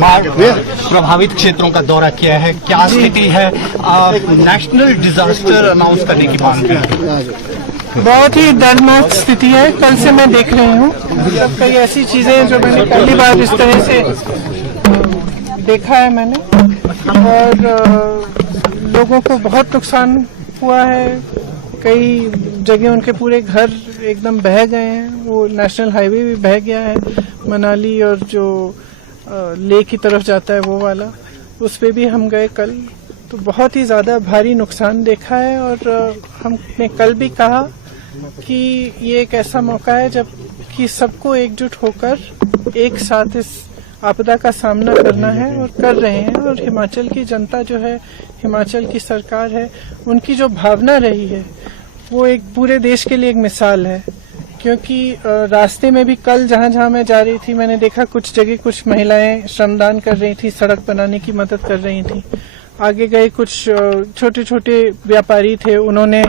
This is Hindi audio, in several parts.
बाढ़ प्रभावित क्षेत्रों का दौरा किया है, क्या स्थिति है? नेशनल डिजास्टर अनाउंस करने की मांग की है। बहुत ही दर्दनाक स्थिति है। कल से मैं देख रही हूँ, मतलब कई ऐसी चीजें हैं जो मैंने पहली बार इस तरह से देखा है मैंने, और लोगों को बहुत नुकसान हुआ है। कई जगह उनके पूरे घर एकदम बह गए हैं। वो नेशनल हाईवे भी बह गया है, मनाली और जो लेह की तरफ जाता है वो वाला, उस पे भी हम गए कल। तो बहुत ही ज्यादा भारी नुकसान देखा है, और हमने कल भी कहा कि ये एक ऐसा मौका है जब कि सबको एकजुट होकर एक साथ इस आपदा का सामना करना है, और कर रहे हैं। और हिमाचल की जनता जो है, हिमाचल की सरकार है, उनकी जो भावना रही है वो एक पूरे देश के लिए एक मिसाल है। क्योंकि रास्ते में भी कल जहां जहां मैं जा रही थी, मैंने देखा कुछ जगह कुछ महिलाएं श्रमदान कर रही थी, सड़क बनाने की मदद कर रही थी। आगे गए कुछ छोटे छोटे व्यापारी थे, उन्होंने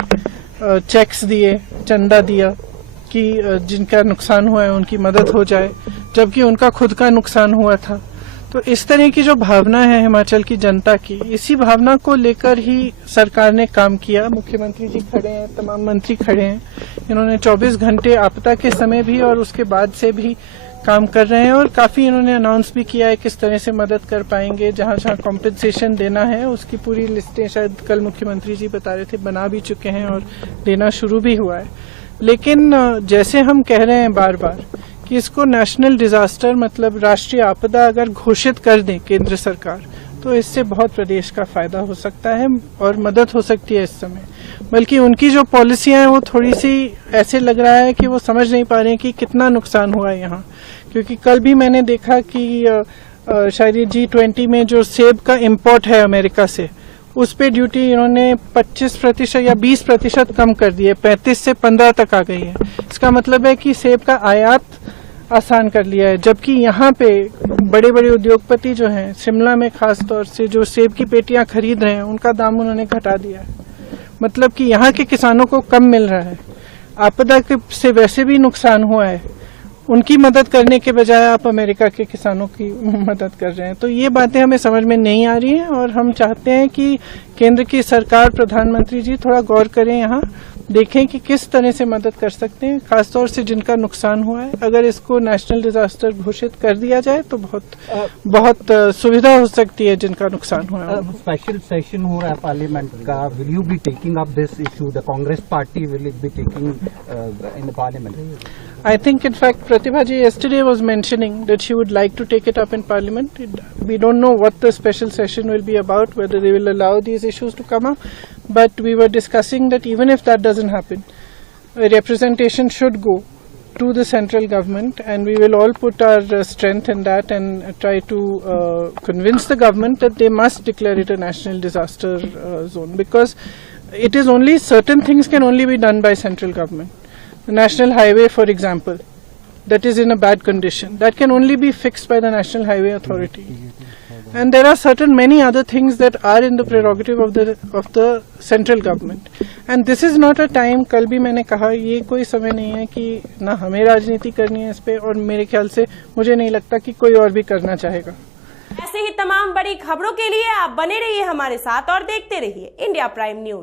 चेक्स दिए, चंदा दिया कि जिनका नुकसान हुआ है उनकी मदद हो जाए, जबकि उनका खुद का नुकसान हुआ था। तो इस तरह की जो भावना है हिमाचल की जनता की, इसी भावना को लेकर ही सरकार ने काम किया। मुख्यमंत्री जी खड़े हैं, तमाम मंत्री खड़े हैं। इन्होंने 24 घंटे आपदा के समय भी और उसके बाद से भी काम कर रहे हैं, और काफी इन्होंने अनाउंस भी किया है किस तरह से मदद कर पाएंगे। जहां जहां कॉम्पेंसेशन देना है उसकी पूरी लिस्टें शायद कल मुख्यमंत्री जी बता रहे थे बना भी चुके हैं, और देना शुरू भी हुआ है। लेकिन जैसे हम कह रहे हैं बार बार कि इसको नेशनल डिजास्टर मतलब राष्ट्रीय आपदा अगर घोषित कर दें केंद्र सरकार, तो इससे बहुत प्रदेश का फायदा हो सकता है और मदद हो सकती है इस समय। बल्कि उनकी जो पॉलिसियां हैं वो थोड़ी सी ऐसे लग रहा है कि वो समझ नहीं पा रहे हैं कि कितना नुकसान हुआ है यहाँ। क्योंकि कल भी मैंने देखा कि शायद G20 में जो सेब का इम्पोर्ट है अमेरिका से, उस पे ड्यूटी इन्होंने 25% या 20% कम कर दी है, 35 से 15 तक आ गई है। इसका मतलब है कि सेब का आयात आसान कर लिया है। जबकि यहाँ पे बड़े बड़े उद्योगपति जो हैं, शिमला में खास तौर से जो सेब की पेटियां खरीद रहे हैं, उनका दाम उन्होंने घटा दिया है। मतलब कि यहाँ के किसानों को कम मिल रहा है। आपदा से वैसे भी नुकसान हुआ है, उनकी मदद करने के बजाय आप अमेरिका के किसानों की मदद कर रहे हैं। तो ये बातें हमें समझ में नहीं आ रही हैं, और हम चाहते हैं कि केंद्र की सरकार, प्रधानमंत्री जी थोड़ा गौर करें, यहाँ देखें कि किस तरह से मदद कर सकते हैं, खासतौर से जिनका नुकसान हुआ है। अगर इसको नेशनल डिजास्टर घोषित कर दिया जाए तो बहुत सुविधा हो सकती है जिनका नुकसान हुआ है। स्पेशल सेशन हो रहा है पार्लियामेंट का, will you be taking up this issue? The Congress party will it be taking in the parliament? I think, in fact, Pratibha ji yesterday was mentioning that she would like to take it up in Parliament. We don't know what the special session will be about, whether they will allow these issues to come up. But we were discussing that even if that doesn't happen, a representation should go to the central government, and we will all put our strength in that and try to convince the government that they must declare it a national disaster zone, because it is only certain things can only be done by central government. The national highway, for example, that is in a bad condition, that can only be fixed by the National Highway Authority. And there are many other things that are in the prerogative of the central government. And this is not a time, कल भी मैंने कहा, ये कोई समय नहीं है कि ना हमें राजनीति करनी है इस पे, और मेरे ख्याल से मुझे नहीं लगता कि कोई और भी करना चाहेगा। ऐसे ही तमाम बड़ी खबरों के लिए आप बने रहिए हमारे साथ और देखते रहिए इंडिया प्राइम न्यूज।